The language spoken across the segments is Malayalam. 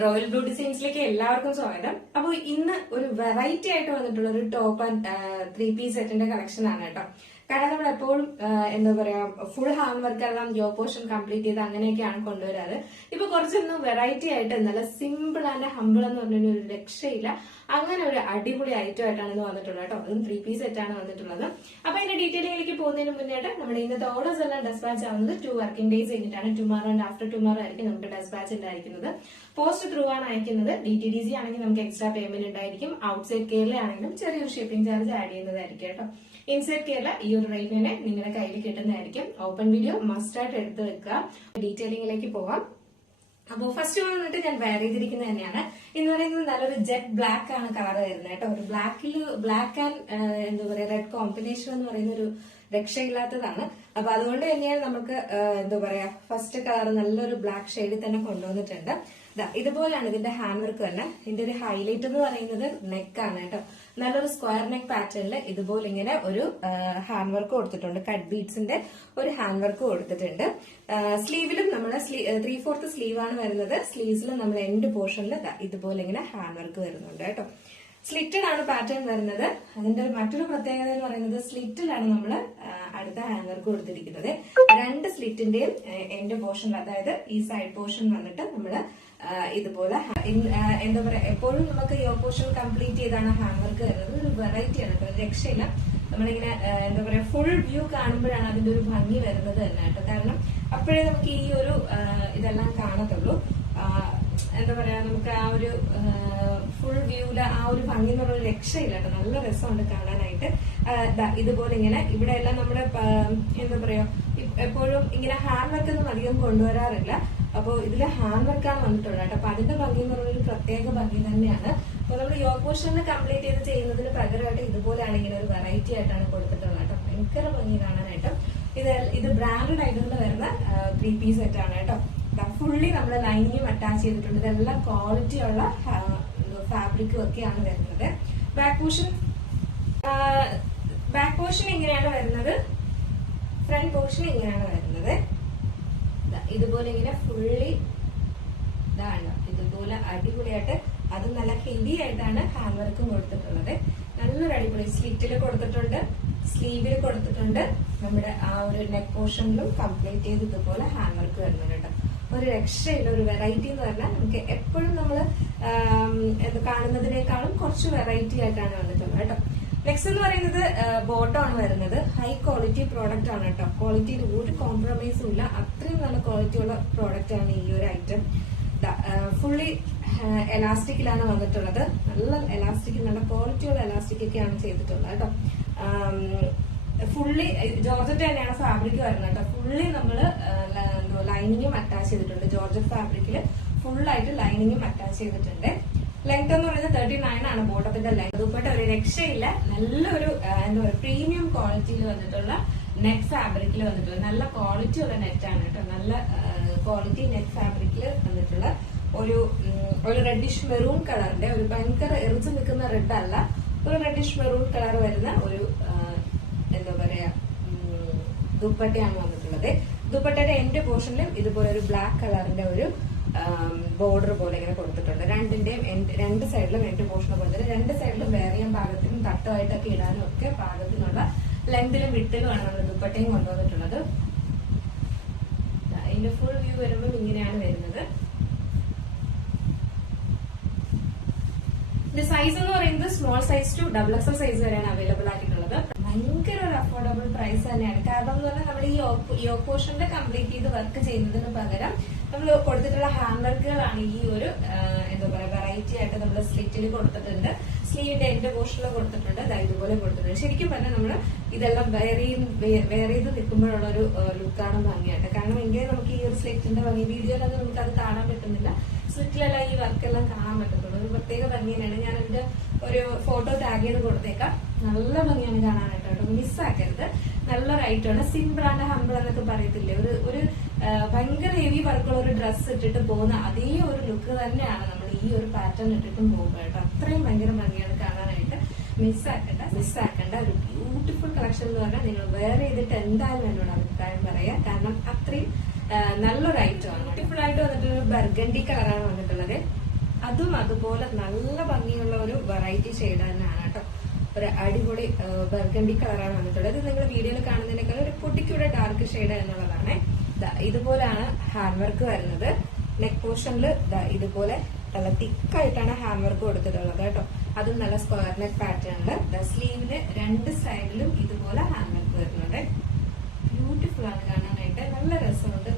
റോയൽ ബ്ലൂ ഡിസൈൻസിലേക്ക് എല്ലാവർക്കും സ്വാഗതം. അപ്പോൾ ഇന്ന് ഒരു വെറൈറ്റി ആയിട്ട് വന്നിട്ടുള്ള ഒരു ടോപ്പ് ആൻഡ് 3-piece സെറ്റിന്റെ കളക്ഷൻ ആണ് കേട്ടോ. കാരണം നമ്മൾ എപ്പോഴും എന്താ പറയാ ഫുൾ ഹാൻഡ് വർക്ക് എല്ലാം ജോബ് പോർഷൻ കംപ്ലീറ്റ് ചെയ്ത് അങ്ങനെയൊക്കെയാണ് കൊണ്ടുവരാറ്. ഇപ്പൊ കുറച്ചൊന്ന് വെറൈറ്റി ആയിട്ട് നല്ല സിമ്പിൾ ആൻഡ് ഹമ്പിൾ എന്ന് പറഞ്ഞ ഒരു രക്ഷയില്ല അങ്ങനെ ഒരു അടിപൊളി ഐറ്റം ആയിട്ടാണ് ഇന്ന് വന്നിട്ടുള്ളത് കേട്ടോ. അതും 3-piece സെറ്റാണ് വന്നിട്ടുള്ളത്. അപ്പൊ അതിന്റെ ഡീറ്റെയിലേക്ക് പോകുന്നതിന് മുന്നേട്ട് നമ്മുടെ ഇന്നത്തെ ഓർഡേഴ്സ് എല്ലാം ഡെസ്പാച്ച് ആവുന്നത് 2 വർക്കിംഗ് ഡേയ്സ് കഴിഞ്ഞിട്ടാണ്. ടുമാറോ ആൻഡ് ആഫ്റ്റർ ടുമാറോ ആയിരിക്കും നമുക്ക് ഡെസ്പാച്ച് ഉണ്ടായിരിക്കുന്നത്. പോസ്റ്റ് ത്രൂ ആണ് അയക്കുന്നത്. DTDC ആണെങ്കിൽ നമുക്ക് എക്സ്ട്രാ പേയ്മെന്റ് ഉണ്ടായിരിക്കും. ഔട്ട്സൈഡ് കേരള ആണെങ്കിലും ചെറിയൊരു ഷിപ്പിംഗ് ചാർജ് ആഡ് ചെയ്യുന്നതായിരിക്കും കേട്ടോ. ഇൻസൈഡ് കേരള ഈ ഒരു റേറ്റ് തന്നെ നിങ്ങളുടെ കയ്യിൽ കിട്ടുന്നതായിരിക്കും. ഓപ്പൺ വീഡിയോ മസ്റ്റ് ആയിട്ട് എടുത്ത് വെക്കുക. ഡീറ്റെയിലിംഗിലേക്ക് പോവാം. അപ്പോൾ ഫസ്റ്റ് വന്നിട്ട് ഞാൻ വെയർ ചെയ്തിരിക്കുന്നത് തന്നെയാണ്. എന്ന് പറയുന്നത് നല്ലൊരു ജെറ്റ് ബ്ലാക്ക് ആണ് കളർ വരുന്നത് കേട്ടോ. ഒരു ബ്ലാക്ക് ആൻഡ് എന്താ പറയാ റെഡ് കോമ്പിനേഷൻ എന്ന് പറയുന്ന ഒരു രക്ഷയില്ലാത്തതാണ്. അപ്പൊ അതുകൊണ്ട് തന്നെയാണ് നമുക്ക് എന്താ പറയാ ഫസ്റ്റ് കളർ നല്ലൊരു ബ്ലാക്ക് ഷെയ്ഡിൽ തന്നെ കൊണ്ടുവന്നിട്ടുണ്ട്. ഇതുപോലെയാണ് ഇതിന്റെ ഹാൻഡ് വർക്ക് തന്നെ. ഇതിന്റെ ഒരു ഹൈലൈറ്റ് എന്ന് പറയുന്നത് നെക്ക് ആണ് കേട്ടോ. നല്ലൊരു സ്ക്വയർ നെക്ക് പാറ്റേണിൽ ഇതുപോലെ ഇങ്ങനെ ഒരു ഹാൻഡ് വർക്ക് കൊടുത്തിട്ടുണ്ട്. കട്ട് ബീഡ്സിന്റെ ഒരു ഹാൻഡ് വർക്ക് കൊടുത്തിട്ടുണ്ട്. സ്ലീവിലും നമ്മൾ 3/4 സ്ലീവ് ആണ് വരുന്നത്. സ്ലീവ്സിലും നമ്മൾ എൻഡ് പോർഷനിൽ ഇതുപോലെ ഇങ്ങനെ ഹാൻഡ് വർക്ക് വരുന്നുണ്ട് കേട്ടോ. സ്ലിറ്റഡ് ആണ് പാറ്റേൺ വരുന്നത്. അതിന്റെ മറ്റൊരു പ്രത്യേകത എന്ന് പറയുന്നത് സ്ലിറ്റിലാണ് നമ്മൾ അടുത്ത ഹാൻഡ് വർക്ക് കൊടുത്തിരിക്കുന്നത്. 2 സ്ലിറ്റിന്റെയും എൻഡ് പോർഷൻ, അതായത് ഈ സൈഡ് പോർഷൻ വന്നിട്ട് നമ്മള് ഇതുപോലെ എന്താ പറയാ എപ്പോഴും നമുക്ക് ഈ പോർഷൻ കംപ്ലീറ്റ് ചെയ്താണ് ഹാൻഡ് വർക്ക് വരുന്നത്. ഒരു വെറൈറ്റി ആണ് കേട്ടോ, രക്ഷയില്ല. നമ്മളിങ്ങനെ എന്താ പറയാ ഫുൾ വ്യൂ കാണുമ്പോഴാണ് അതിന്റെ ഒരു ഭംഗി വരുന്നത് തന്നെ കേട്ടോ. കാരണം അപ്പോഴേ നമുക്ക് ഈ ഒരു ഇതെല്ലാം കാണത്തുള്ളൂ. എന്താ പറയാ നമുക്ക് ആ ഒരു ഫുൾ വ്യൂല് ആ ഒരു ഭംഗി എന്ന് പറഞ്ഞ രക്ഷയില്ല കേട്ടോ. നല്ല രസമുണ്ട് കാണാനായിട്ട്. ഇതുപോലെ ഇങ്ങനെ ഇവിടെ എല്ലാം നമ്മുടെ എന്താ പറയാ എപ്പോഴും ഇങ്ങനെ ഹാൻഡ് വർക്ക് ഒന്നും അധികം കൊണ്ടുവരാറില്ല. അപ്പോൾ ഇതില് ഹാൻഡ് വർക്കാണ് വന്നിട്ടുള്ളത് കേട്ടോ. അപ്പൊ അതിന്റെ ഭംഗി എന്ന് പറഞ്ഞൊരു പ്രത്യേക ഭംഗി തന്നെയാണ്. അപ്പൊ നമ്മൾ യോഗ് പോർഷനിൽ കംപ്ലീറ്റ് ചെയ്ത് ചെയ്യുന്നതിന് പകരമായിട്ട് ഇതുപോലെയാണ് ഇങ്ങനെ ഒരു വെറൈറ്റി ആയിട്ടാണ് കൊടുത്തിട്ടുള്ളത് കേട്ടോ. ഭയങ്കര ഭംഗി കാണാനായിട്ട്. ഇത് ബ്രാൻഡഡ് ആയിട്ട് വരുന്ന 3-piece സെറ്റ് ആണ് കേട്ടോ. ഫുള്ളി നമ്മൾ ലൈനിങ്ങും അറ്റാച്ച് ചെയ്തിട്ടുണ്ട്. ഇതെല്ലാം ക്വാളിറ്റി ഉള്ള ഫാബ്രിക്കും ഒക്കെയാണ് വരുന്നത്. ബാക്ക് പോർഷൻ ഇങ്ങനെയാണ് വരുന്നത്. ഫ്രണ്ട് പോർഷൻ ഇങ്ങനെയാണ് വരുന്നത്. ഇതുപോലെ ഇങ്ങനെ ഫുള്ളി ഇതാണ് ഇതുപോലെ അടിപൊളിയായിട്ട്. അത് നല്ല ഹെവി ആയിട്ടാണ് ഹാൻഡ് വർക്കും കൊടുത്തിട്ടുള്ളത്. നല്ലൊരു അടിപൊളി സ്ലിറ്റിൽ കൊടുത്തിട്ടുണ്ട്, സ്ലീവിൽ കൊടുത്തിട്ടുണ്ട്. നമ്മുടെ ആ ഒരു നെക്ക് പോർഷനിലും കംപ്ലീറ്റ് ചെയ്ത് ഇതുപോലെ ഹാൻഡ് വർക്ക് വരുന്നുണ്ട്. ഒരു രക്ഷയില്ല. ഒരു വെറൈറ്റി എന്ന് പറഞ്ഞാൽ നമുക്ക് എപ്പോഴും നമ്മൾ കാണുന്നതിനേക്കാളും കുറച്ച് വെറൈറ്റി ആയിട്ടാണ് വന്നിട്ടുള്ളത് കേട്ടോ. നെക്സ്റ്റ് എന്ന് പറയുന്നത് ബോട്ടം ആണ് വരുന്നത്. ഹൈ ക്വാളിറ്റി പ്രോഡക്റ്റ് ആണ് കേട്ടോ. ക്വാളിറ്റിയിൽ ഒരു കോംപ്രമൈസും ഇല്ല. അത്രയും നല്ല ക്വാളിറ്റി ഉള്ള പ്രോഡക്റ്റ് ആണ് ഈ ഒരു ഐറ്റം. ഫുള്ളി എലാസ്റ്റിക്കിലാണ് വന്നിട്ടുള്ളത്. നല്ല എലാസ്റ്റിക്, നല്ല ക്വാളിറ്റിയുള്ള എലാസ്റ്റിക് ഒക്കെയാണ് ചെയ്തിട്ടുള്ളത് കേട്ടോ. ഫുള്ളി ജോർജറ്റ് തന്നെയാണ് ഫാബ്രിക് വരുന്നത് കേട്ടോ. ഫുള്ളി നമ്മള് ലൈനിങ്ങും അറ്റാച്ച് ചെയ്തിട്ടുണ്ട്. ജോർജറ്റ് ഫാബ്രിക്കില് ഫുള്ളായിട്ട് ലൈനിങ്ങും അറ്റാച്ച് ചെയ്തിട്ടുണ്ട്. ലെങ്ത് എന്ന് പറയുന്നത് 39 ആണ് ബോട്ടത്തിന്റെ ലെങ്ത്. ദുപ്പട്ട ഒരു രക്ഷയില്ല. നല്ലൊരു എന്താ പറയുക പ്രീമിയം ക്വാളിറ്റിയിൽ വന്നിട്ടുള്ള നെറ്റ് ഫാബ്രിക്കിൽ വന്നിട്ടുള്ള നല്ല ക്വാളിറ്റി ഉള്ള നെറ്റാണ് കേട്ടോ. നല്ല ക്വാളിറ്റി നെറ്റ് ഫാബ്രിക്കിൽ വന്നിട്ടുള്ള ഒരു റെഡിഷ് മെറൂൺ കളറിന്റെ ഒരു ഭയങ്കര എറിച്ച് നിൽക്കുന്ന റെഡ് അല്ല, ഒരു റെഡിഷ് മെറൂൺ കളർ വരുന്ന ഒരു എന്താ പറയാ ദുപ്പട്ടയാണ് വന്നിട്ടുള്ളത്. ദുപ്പട്ടയുടെ എൻഡ് പോർഷനിലും ഇതുപോലെ ഒരു ബ്ലാക്ക് കളറിന്റെ ഒരു ബോർഡർ പോലെ ഇങ്ങനെ കൊടുത്തിട്ടുണ്ട്. രണ്ട് സൈഡിലും എൻഡ് പോർഷൻ കൊടുത്തിട്ട് 2 സൈഡിലും വേറെ ചെയ്യാൻ പാകത്തിനും തട്ടുമായിട്ടൊക്കെ ഇടാനും ഒക്കെ പാകത്തിനുള്ള ലെങ്തിലും വിട്ടിലുമാണ് നമ്മൾ ദുപ്പട്ടയും കൊണ്ടുവന്നിട്ടുള്ളത്. അതിന്റെ ഫുൾ വ്യൂ വരുമ്പോൾ ഇങ്ങനെയാണ് വരുന്നത്. ഇതിന്റെ സൈസ് എന്ന് പറയുന്നത് small size to XXL size വരെയാണ് അവൈലബിൾ ആയിട്ടുള്ളത്. ഭയങ്കര ഒരു അഫോർഡബിൾ പ്രൈസ് തന്നെയാണ്. കാരണം എന്ന് പറഞ്ഞാൽ നമ്മൾ ഈ യോഗ് പോർഷന്റെ കംപ്ലീറ്റ് ചെയ്ത് വർക്ക് ചെയ്യുന്നതിന് പകരം നമ്മൾ കൊടുത്തിട്ടുള്ള ഹാൻഡ് വർക്കുകളാണ് ഈ ഒരു എന്താ പറയാ വെറൈറ്റി ആയിട്ട് നമ്മൾ സ്ലിറ്റിൽ കൊടുത്തിട്ടുണ്ട്. സ്ലീവിന്റെ എൻഡ് പോർഷനിൽ കൊടുത്തിട്ടുണ്ട്. ഇതുപോലെ കൊടുത്തിട്ടുണ്ട്. ശരിക്കും പറഞ്ഞാൽ നമ്മൾ ഇതെല്ലാം വെയർ ചെയ്ത് നിൽക്കുമ്പോഴുള്ള ഒരു ലുക്കാണ് ഭംഗിയായിട്ട്. കാരണം എങ്കിലും നമുക്ക് ഈ ഒരു സ്ലിറ്റിന്റെ ഭംഗി വീഡിയോയിലൊന്നും നമുക്ക് അത് കാണാൻ പറ്റുന്നില്ല. സ്ലിറ്റിലെല്ലാം ഈ വർക്കെല്ലാം കാണാൻ പറ്റത്തുള്ളൂ. ഒരു പ്രത്യേക ഭംഗിയാണ്. ഞാൻ അതിന്റെ ഒരു ഫോട്ടോ ടാഗ് ചെയ്ത് കൊടുത്തേക്കാം. നല്ല ഭംഗിയാണ് കാണാനായിട്ട് കേട്ടോ. മിസ്സാക്കരുത്. നല്ലൊരു ഐറ്റമാണ്. സിമ്പിൾ ആൻഡ് ഹമ്പിൾ എന്നൊക്കെ പറയത്തില്ലേ, ഒരു ഭയങ്കര ഹെവി വർക്കുള്ള ഒരു ഡ്രസ്സ് ഇട്ടിട്ട് പോകുന്ന അതേ ഒരു ലുക്ക് തന്നെയാണ് നമ്മൾ ഈ ഒരു പാറ്റേൺ ഇട്ടിട്ടും പോകുമ്പോൾ കേട്ടോ. അത്രയും ഭയങ്കര ഭംഗിയാണ് കാണാനായിട്ട്. മിസ്സാക്കണ്ട ഒരു ബ്യൂട്ടിഫുൾ കളക്ഷൻ എന്ന് പറഞ്ഞാൽ നിങ്ങൾ വെയർ ചെയ്തിട്ട് എന്തായാലും എന്നോട് അഭിപ്രായം പറയാം. കാരണം അത്രയും നല്ലൊരു ഐറ്റം ആണ്. ബ്യൂട്ടിഫുൾ ആയിട്ട് വന്നിട്ടുള്ള ബർഗണ്ടി കളറാണ് വന്നിട്ടുള്ളത്. അതും അതുപോലെ നല്ല ഭംഗിയുള്ള ഒരു വെറൈറ്റി ഷെയ്ഡ് തന്നെയാണ് കേട്ടോ. ഒരു അടിപൊളി ബർഗണ്ടി കളറാണ് വന്നിട്ടുള്ളത്. ഇത് നിങ്ങൾ വീഡിയോയിൽ കാണുന്നതിനേക്കാൾ ഒരു പൊട്ടിക്കൂടെ ഡാർക്ക് ഷെയ്ഡ് എന്നുള്ളതാണ്. ഇതുപോലാണ് ഹാൻഡ് വർക്ക് വരുന്നത്. നെക്ക് പോർഷനിൽ ഇതുപോലെ നല്ല തിക്കായിട്ടാണ് ഹാൻഡ് വർക്ക് കൊടുത്തിട്ടുള്ളത് കേട്ടോ. അതും നല്ല സ്ക്വയർ നെക്ക് പാറ്റേണില്. സ്ലീവിന് രണ്ട് സൈഡിലും ഇതുപോലെ ഹാൻഡ് വർക്ക് വരുന്നുണ്ട്. ബ്യൂട്ടിഫുൾ ആണ് കാണാനായിട്ട്, നല്ല രസമുണ്ട്.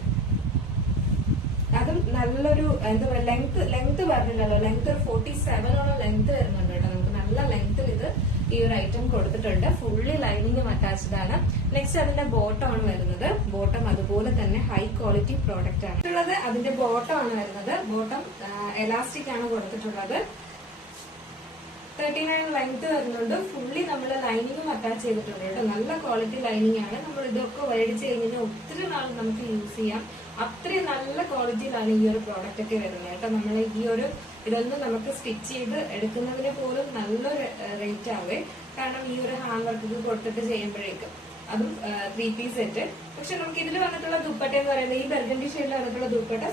അതും നല്ലൊരു എന്താ പറയുക ലെങ്ത് പറഞ്ഞില്ലല്ലോ, ലെങ്ത് ഒരു 47ഓളം ലെങ്ത് വരുന്നുണ്ട് കേട്ടോ. നമുക്ക് നല്ല ലെങ്ത്തിൽ ഇത് ഈ ഒരു ഐറ്റം കൊടുത്തിട്ടുണ്ട്. ഫുള്ളി ലൈനിങ്ങും അറ്റാച്ച്ഡ് ആണ്. നെക്സ്റ്റ് അതിന്റെ ബോട്ടം ആണ് വരുന്നത്. ബോട്ടം അതുപോലെ തന്നെ ഹൈ ക്വാളിറ്റി പ്രോഡക്റ്റ് ആണ് ഉള്ളത്. അതിന്റെ ബോട്ടം ആണ് വരുന്നത്. ബോട്ടം എലാസ്റ്റിക് ആണ് കൊടുത്തിട്ടുള്ളത്. 39 ലെങ്ത് വരുന്നുണ്ട്. ഫുള്ളി നമ്മൾ ലൈനിങ്ങും അറ്റാച്ച് ചെയ്തിട്ടുണ്ട് കേട്ടോ. നല്ല ക്വാളിറ്റി ലൈനിങ് ആണ്. നമ്മൾ ഇതൊക്കെ മേടിച്ച് കഴിഞ്ഞാൽ ഒത്തിരി നാൾ നമുക്ക് യൂസ് ചെയ്യാം. അത്രയും നല്ല ക്വാളിറ്റിയിലാണ് ഈ ഒരു പ്രോഡക്റ്റ് ഒക്കെ വരുന്നത് കേട്ടോ. നമ്മൾ ഇതൊന്നും നമുക്ക് സ്റ്റിച്ച് ചെയ്ത് എടുക്കുന്നതിന് പോലും നല്ലൊരു റേറ്റ് ആവേ. കാരണം ഈ ഒരു ഹാൻഡ് വർക്ക് കൊടുത്തിട്ട് ചെയ്യുമ്പോഴേക്കും അതും 3 പീസ് സെറ്റ്. പക്ഷെ നമുക്ക് ഇതിൽ വന്നിട്ടുള്ള ദുപ്പട്ട എന്ന് പറയുന്നത് ഈ ബർഗണ്ടി ഷെയ്ഡിൽ വന്നിട്ടുള്ള ദുപ്പട്ട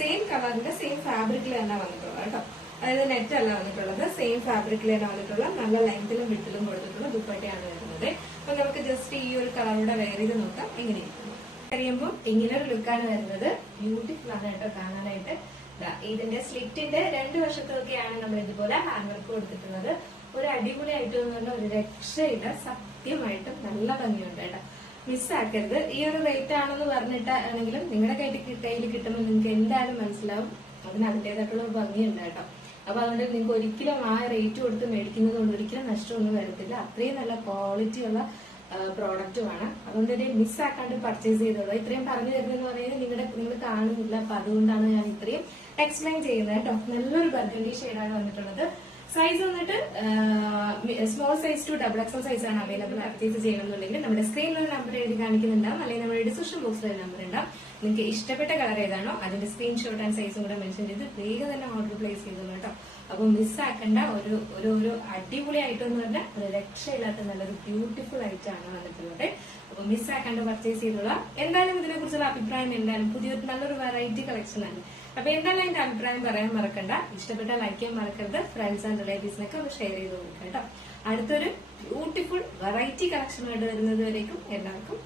സെയിം കളറിന്റെ സെയിം ഫാബ്രിക്കിൽ തന്നെ വന്നിട്ടുള്ളത് കേട്ടോ. അതായത് നെറ്റ് അല്ല വന്നിട്ടുള്ളത്, സെയിം ഫാബ്രിക്കിൽ തന്നെ വന്നിട്ടുള്ള നല്ല ലെങ്തിലും വിട്ടിലും കൊടുത്തിട്ടുള്ള ദുപ്പട്ടയാണ് വരുന്നത്. അപ്പൊ നമുക്ക് ജസ്റ്റ് ഈ ഒരു കളറൂടെ വെയർ ചെയ്ത് നോക്കാം എങ്ങനെ ഇരിക്കുന്നു. കഴിയുമ്പോൾ ഇങ്ങനെ ഒരു ലുക്കാണ് വരുന്നത്. ബ്യൂട്ടിഫുൾ ആണ് കേട്ടോ കാണാനായിട്ട്. ഇതിന്റെ സ്ലിറ്റിന്റെ 2 വശത്തൊക്കെയാണ് നമ്മൾ ഇതുപോലെ ഹാൻഡ് വർക്ക് കൊടുത്തിട്ടുള്ളത്. ഒരു അടിപൊളിയായിട്ട് എന്നുള്ള ഒരു രക്ഷയില്ല. സത്യമായിട്ടും നല്ല ഭംഗിയുണ്ട് കേട്ടോ. മിസ്സാക്കരുത്. ഈ ഒരു റേറ്റ് ആണെന്ന് പറഞ്ഞിട്ടാണെങ്കിലും നിങ്ങളുടെ കയ്യിൽ കിട്ടുമ്പോൾ നിങ്ങൾക്ക് എന്തായാലും മനസ്സിലാവും അതിന് അതിൻ്റെതായിട്ടുള്ള ഒരു ഭംഗിയുണ്ട് കേട്ടോ. അപ്പൊ അതുകൊണ്ട് നിങ്ങൾക്ക് ഒരിക്കലും ആ റേറ്റ് കൊടുത്ത് മേടിക്കുന്നത് കൊണ്ട് ഒരിക്കലും നഷ്ടമൊന്നും വരത്തില്ല. അത്രയും നല്ല ക്വാളിറ്റി ഉള്ള പ്രോഡക്റ്റുമാണ്. അതുകൊണ്ട് തന്നെ മിസ്സാക്കാണ്ട് പർച്ചേസ് ചെയ്തോളൂ. ഇത്രയും പറഞ്ഞു തരുന്നതെന്ന് പറയുന്നത് നിങ്ങൾ കാണുന്നില്ല. അപ്പൊ അതുകൊണ്ടാണ് ഞാൻ ഇത്രയും എക്സ്പ്ലെയിൻ ചെയ്യുന്നത് കേട്ടോ. നല്ലൊരു ബർഗണ്ടി ഷെയ്ഡാണ് വന്നിട്ടുള്ളത്. സൈസ് വന്നിട്ട് small size to XXL size ആണ് അവൈലബിൾ. പർച്ചേസ് ചെയ്യണമെന്നുണ്ടെങ്കിൽ നമ്മുടെ സ്ക്രീനിൽ ഒരു നമ്പർ എഴുതി കാണിക്കുന്നുണ്ടാവും, അല്ലെങ്കിൽ നമ്മുടെ ഡിസ്ക്രിപ്ഷൻ ബോക്സിൽ ഒരു നമ്പർ ഉണ്ടാവും. നിങ്ങൾക്ക് ഇഷ്ടപ്പെട്ട കളർ ഏതാണോ അതിന്റെ സ്ക്രീൻഷോട്ട് ആൻഡ് സൈസും കൂടെ മെൻഷൻ ചെയ്ത് വേഗം തന്നെ ഓർഡർ പ്ലേസ് ചെയ്തോളൂ കേട്ടോ. അപ്പൊ മിസ്സാക്കേണ്ട ഒരു അടിപൊളി ഐറ്റം എന്ന് പറഞ്ഞാൽ ഒരു രക്ഷയില്ലാത്ത നല്ലൊരു ബ്യൂട്ടിഫുൾ ഐറ്റം ആണ് വന്നിട്ടുള്ളത്. അപ്പൊ മിസ്സാക്കാണ്ട് പർച്ചേസ് ചെയ്തോളാം. എന്തായാലും ഇതിനെ കുറിച്ചുള്ള അഭിപ്രായം എന്തായാലും പുതിയൊരു നല്ലൊരു വെറൈറ്റി കളക്ഷൻ ആണ്. അപ്പൊ എന്തായാലും എന്റെ അഭിപ്രായം പറയാൻ മറക്കണ്ട. ഇഷ്ടപ്പെട്ട ലൈക്ക് ചെയ്യാൻ മറക്കരുത്. ഫ്രണ്ട്സ് ആൻഡ് റിലേറ്റീവ്സിനൊക്കെ ഒന്ന് ഷെയർ ചെയ്ത് കൊടുക്കാം കേട്ടോ. അടുത്തൊരു ബ്യൂട്ടിഫുൾ വെറൈറ്റി കളക്ഷനായിട്ട് വരുന്നത് വരേക്കും എല്ലാവർക്കും